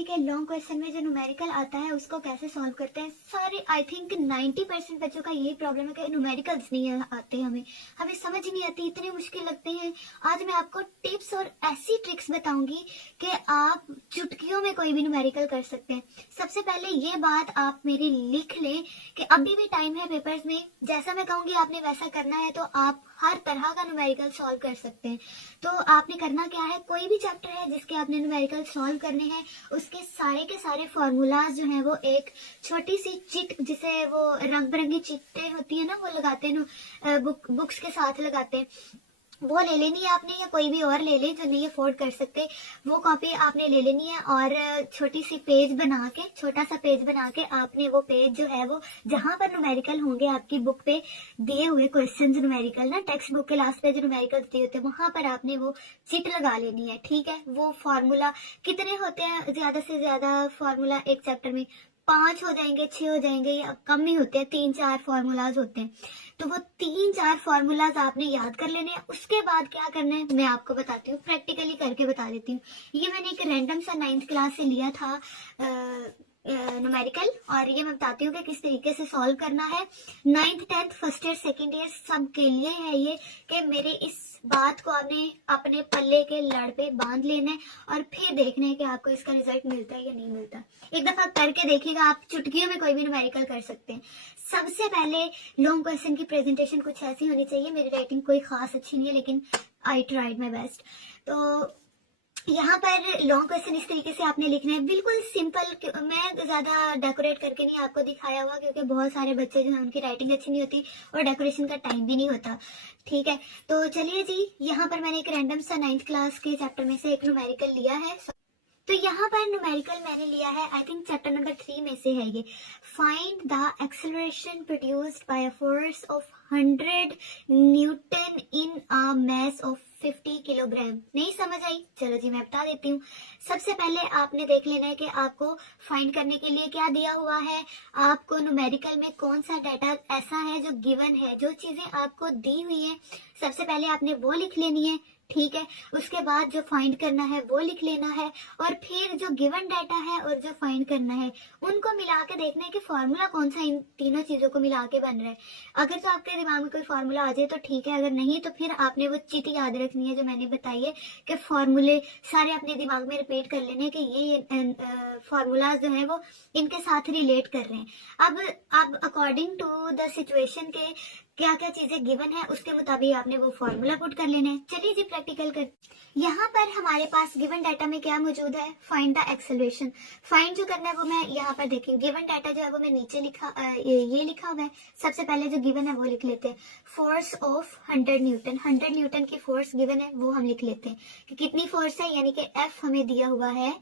हैं कि long question में जो न्यूमेरिकल आता है उसको कैसे सॉल्व करते हैं। सारे आई थिंक 90% बच्चों का यही प्रॉब्लम है कि न्यूमेरिकल्स नहीं आते, हमें समझ नहीं आती, इतने मुश्किल लगते हैं। आज मैं आपको टिप्स और ऐसी ट्रिक्स बताऊंगी कि आप चुटकियों में कोई भी न्यूमेरिकल कर सकते हैं। सबसे पहले ये बात आप मेरी लिख लें कि अभी भी टाइम है पेपर्स में, जैसा मैं कहूंगी आपने वैसा करना है तो आप हर तरह का न्यूमेरिकल सॉल्व कर सकते हैं। तो आपने करना क्या है, कोई भी चैप्टर है जिसके आपने न्यूमेरिकल सॉल्व करने हैं उसके सारे के सारे फॉर्मूलाज जो हैं वो एक छोटी सी चिट, जिसे वो रंग बिरंगी चिट्टे होती है ना, वो लगाते हैं बुक्स के साथ लगाते हैं, वो ले लेनी है आपने, या कोई भी और ले ले जो नहीं अफोर्ड कर सकते, वो कॉपी आपने ले लेनी है। और छोटी सी पेज बना के, छोटा सा पेज बना के आपने वो पेज जो है वो जहां पर न्यूमेरिकल होंगे आपकी बुक पे दिए हुए क्वेश्चंस न्यूमेरिकल ना, टेक्स्ट बुक के लास्ट पे जो न्यूमेरिकल दिए होते हैं वहां पर आपने वो चिट लगा लेनी है। ठीक है, वो फॉर्मूला कितने होते हैं, ज्यादा से ज्यादा फॉर्मूला एक चैप्टर में 5 हो जाएंगे, 6 हो जाएंगे, या कम ही होते हैं, 3-4 फॉर्मूलाज होते हैं। तो वो 3-4 फॉर्मूलाज आपने याद कर लेने हैं। उसके बाद क्या करना है मैं आपको बताती हूँ, प्रैक्टिकली करके बता देती हूँ। ये मैंने एक रैंडम सा 9th क्लास से लिया था न्यूमेरिकल, और ये मैं बताती हूँ कि किस तरीके से सॉल्व करना है। 9th 10th first year second year सब के लिए है ये, कि मेरे इस बात को आपने अपने पल्ले के लड़ पे बांध लेना है और फिर देखना है कि आपको इसका रिजल्ट मिलता है या नहीं मिलता। एक दफा करके देखिएगा, आप चुटकियों में कोई भी न्यूमेरिकल कर सकते हैं। सबसे पहले लॉन्ग क्वेश्चन की प्रेजेंटेशन कुछ ऐसी होनी चाहिए। मेरी राइटिंग कोई खास अच्छी नहीं है लेकिन आई ट्राइड माई बेस्ट। तो यहाँ पर लॉन्ग क्वेश्चन इस तरीके से आपने लिखना है, बिल्कुल सिंपल। मैं ज्यादा डेकोरेट करके नहीं आपको दिखाया हुआ क्योंकि बहुत सारे बच्चे जो हैं उनकी राइटिंग अच्छी नहीं होती और डेकोरेशन का टाइम भी नहीं होता। ठीक है, तो चलिए जी, यहाँ पर मैंने एक रैंडम सा 9th क्लास के चैप्टर में से एक न्यूमेरिकल लिया है। तो यहाँ पर न्यूमेरिकल मैंने लिया है, आई थिंक चैप्टर नंबर 3 में से है ये। Find the acceleration produced by a force of 100 Newton in a mass of 50 kilogram. नहीं समझ आई? चलो जी मैं बता देती हूँ। सबसे पहले आपने देख लेना है कि आपको फाइंड करने के लिए क्या दिया हुआ है, आपको न्यूमेरिकल में कौन सा डाटा ऐसा है जो गिवन है, जो चीजें आपको दी हुई है सबसे पहले आपने वो लिख लेनी है। ठीक है, उसके बाद जो फाइंड करना है वो लिख लेना है, और फिर जो गिवन डाटा है और जो फाइंड करना है उनको मिला के देखना है कि फॉर्मूला कौन सा इन तीनों चीजों को मिला के बन रहा है। अगर तो आपके दिमाग में कोई फॉर्मूला आ जाए तो ठीक है, अगर नहीं तो फिर आपने वो चिट याद रखनी है जो मैंने बताई है, कि फॉर्मूले सारे अपने दिमाग में रिपीट कर लेने कि ये फॉर्मूलाज जो है वो इनके साथ रिलेट कर रहे हैं। अब अकॉर्डिंग टू द सिचुएशन के क्या क्या चीजें गिवन है उसके मुताबिक आपने वो फॉर्मूला पुट कर लेना है। चलिए जी प्रैक्टिकल कर। यहाँ पर हमारे पास गिवन डाटा में क्या मौजूद है, फाइंड द एक्सेलरेशन। फाइंड जो करना है वो मैं यहाँ पर देखिए, गिवन डाटा जो है वो मैं नीचे ये लिखा हुआ है। सबसे पहले जो गिवन है वो लिख लेते हैं, फोर्स ऑफ 100 न्यूटन। 100 न्यूटन की फोर्स गिवन है वो हम लिख लेते हैं कि कितनी फोर्स है, यानी कि एफ हमें दिया हुआ है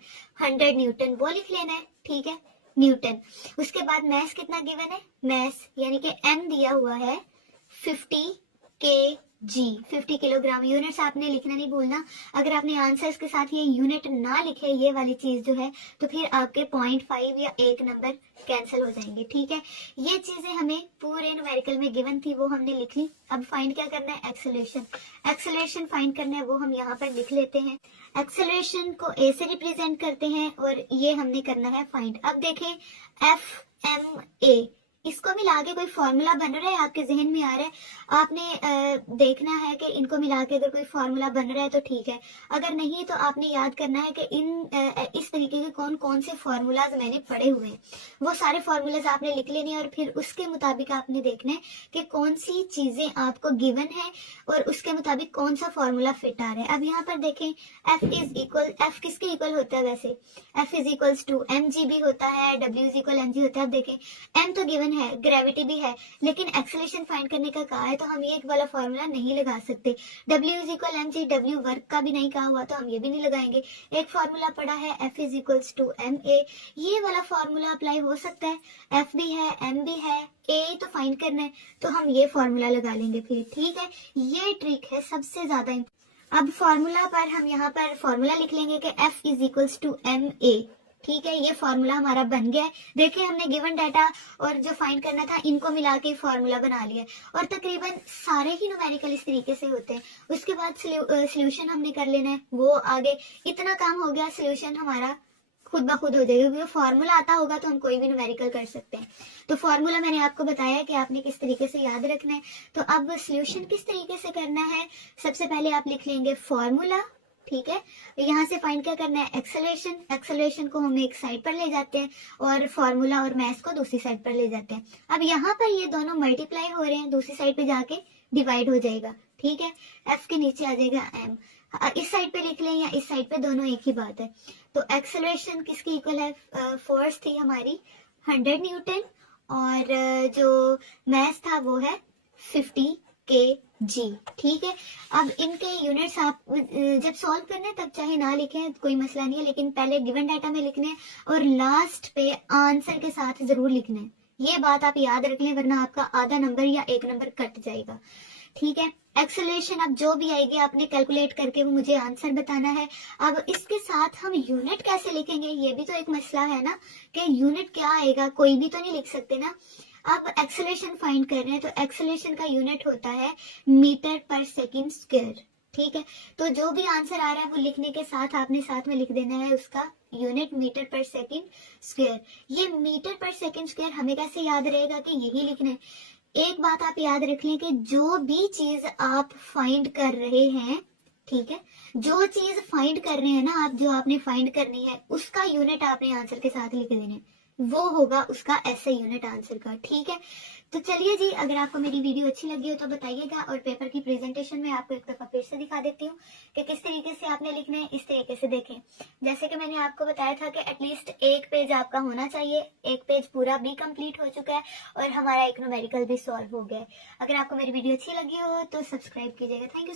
100 न्यूटन, वो लिख लेना है। ठीक है, न्यूटन। उसके बाद मैस कितना गिवन है, मैस यानी कि एम दिया हुआ है 50 kg, 50 किलोग्राम। यूनिट्स आपने लिखना नहीं भूलना। अगर आपने आंसर्स के साथ ये यूनिट ना लिखे, ये वाली चीज जो है, तो फिर आपके 0.5 या 1 नंबर कैंसिल हो जाएंगे। ठीक है, ये चीजें हमें पूरे न्यूमेरिकल में गिवन थी, वो हमने लिख ली। अब फाइंड क्या करना है, एक्सेलरेशन। एक्सेलरेशन फाइंड करना है, वो हम यहाँ पर लिख लेते हैं। एक्सेलरेशन को ए से रिप्रेजेंट करते हैं और ये हमने करना है फाइंड। अब देखें, FMA, इसको मिला के कोई फॉर्मूला बन रहा है, आपके जहन में आ रहा है, आपने देखना है कि इनको मिला के अगर कोई फॉर्मूला बन रहा है तो ठीक है, अगर नहीं तो आपने याद करना है कि इस तरीके के कौन कौन से फॉर्मूलाज मैंने पढ़े हुए हैं, वो सारे फॉर्मूलाज आपने लिख लेने हैं और फिर उसके मुताबिक आपने देखना है कि कौन सी चीजें आपको गिवन है और उसके मुताबिक कौन सा फॉर्मूला फिट आ रहा है। अब यहाँ पर देखें, एफ किसके इक्वल होता है, वैसे F is equals to mg भी होता है, W इज इक्वल mg होता है। अब देखें, m तो गिवन है, ग्रेविटी भी है, लेकिन एक्सेलरेशन फाइंड करने का कहा है तो हम ये वाला फॉर्मूला नहीं लगा सकते। W is equal mg, W work का भी नहीं कहा हुआ तो हम ये भी नहीं लगाएंगे। एक फॉर्मूला पड़ा है F is equals to ma, ये वाला फॉर्मूला अप्लाई हो सकता है। F भी है, M भी है, A तो फाइंड करना है तो हम ये फॉर्मूला लगा लेंगे फिर। ठीक है, ये ट्रिक है सबसे ज्यादा। अब फॉर्मूला पर हम यहाँ पर फॉर्मूला लिख लेंगे कि F is equals to ma। ठीक है, ये फॉर्मूला हमारा बन गया है। देखिए, हमने गिवन डाटा और जो फाइंड करना था इनको मिला के फॉर्मूला बना लिया, और तकरीबन सारे ही न्यूमेरिकल इस तरीके से होते हैं। उसके बाद सोल्यूशन हमने कर लेना है, वो आगे इतना काम हो गया। सोल्यूशन हमारा खुद ब खुद हो जाएगा, क्योंकि फॉर्मूला आता होगा तो हम कोई भी न्यूमेरिकल कर सकते हैं। तो फॉर्मूला मैंने आपको बताया कि आपने किस तरीके से याद रखना है। तो अब सॉल्यूशन किस तरीके से करना है, सबसे पहले आप लिख लेंगे फॉर्मूला, ठीक है। यहाँ से फाइंड क्या करना है, एक्सेलरेशन। एक्सेलरेशन को हम एक साइड पर ले जाते हैं और फॉर्मूला और मैथ को दूसरी साइड पर ले जाते हैं। अब यहाँ पर ये दोनों मल्टीप्लाई हो रहे हैं, दूसरी साइड पे जाके डिवाइड हो जाएगा, ठीक है। एफ के नीचे आ जाएगा एम, इस साइड पे लिख लें या इस साइड पे, दोनों एक ही बात है। तो एक्सेलरेशन किसकी इक्वल है, फोर्स थी हमारी 100 न्यूटन और जो मैथ था वो है 50 kg, ठीक है। अब इनके यूनिट्स आप जब सॉल्व करना है तब चाहे ना लिखें, कोई मसला नहीं है, लेकिन पहले गिवन डाटा में लिखने हैं और लास्ट पे आंसर के साथ जरूर लिखना है। ये बात आप याद रख लें, वरना आपका आधा नंबर या एक नंबर कट जाएगा, ठीक है। एक्सेलरेशन अब जो भी आएगी आपने कैलकुलेट करके वो मुझे आंसर बताना है। अब इसके साथ हम यूनिट कैसे लिखेंगे, ये भी तो एक मसला है ना, कि यूनिट क्या आएगा, कोई भी तो नहीं लिख सकते ना। अब एक्सेलरेशन फाइंड कर रहे हैं, तो एक्सेलरेशन का यूनिट होता है मीटर पर सेकंड स्क्वायर, ठीक है। तो जो भी आंसर आ रहा है वो लिखने के साथ आपने साथ में लिख देना है उसका यूनिट मीटर पर सेकंड स्क्वायर। ये मीटर पर सेकंड स्क्वायर हमें कैसे याद रहेगा कि यही लिखना है। एक बात आप याद रख लें कि जो भी चीज आप फाइंड कर रहे हैं, ठीक है, जो चीज फाइंड कर रहे हैं ना आप, जो आपने फाइंड करनी है उसका यूनिट आपने आंसर के साथ लिख देना है, वो होगा उसका ऐसे यूनिट आंसर का, ठीक है। तो चलिए जी, अगर आपको मेरी वीडियो अच्छी लगी हो तो बताइएगा, और पेपर की प्रेजेंटेशन में आपको एक दफा फिर से दिखा देती हूँ कि किस तरीके से आपने लिखना है। इस तरीके से देखें, जैसे कि मैंने आपको बताया था कि एटलीस्ट एक पेज आपका होना चाहिए, एक पेज पूरा भी कंप्लीट हो चुका है और हमारा एक न्यूमेरिकल भी सॉल्व हो गया है। अगर आपको मेरी वीडियो अच्छी लगी हो तो सब्सक्राइब कीजिएगा। Thank you.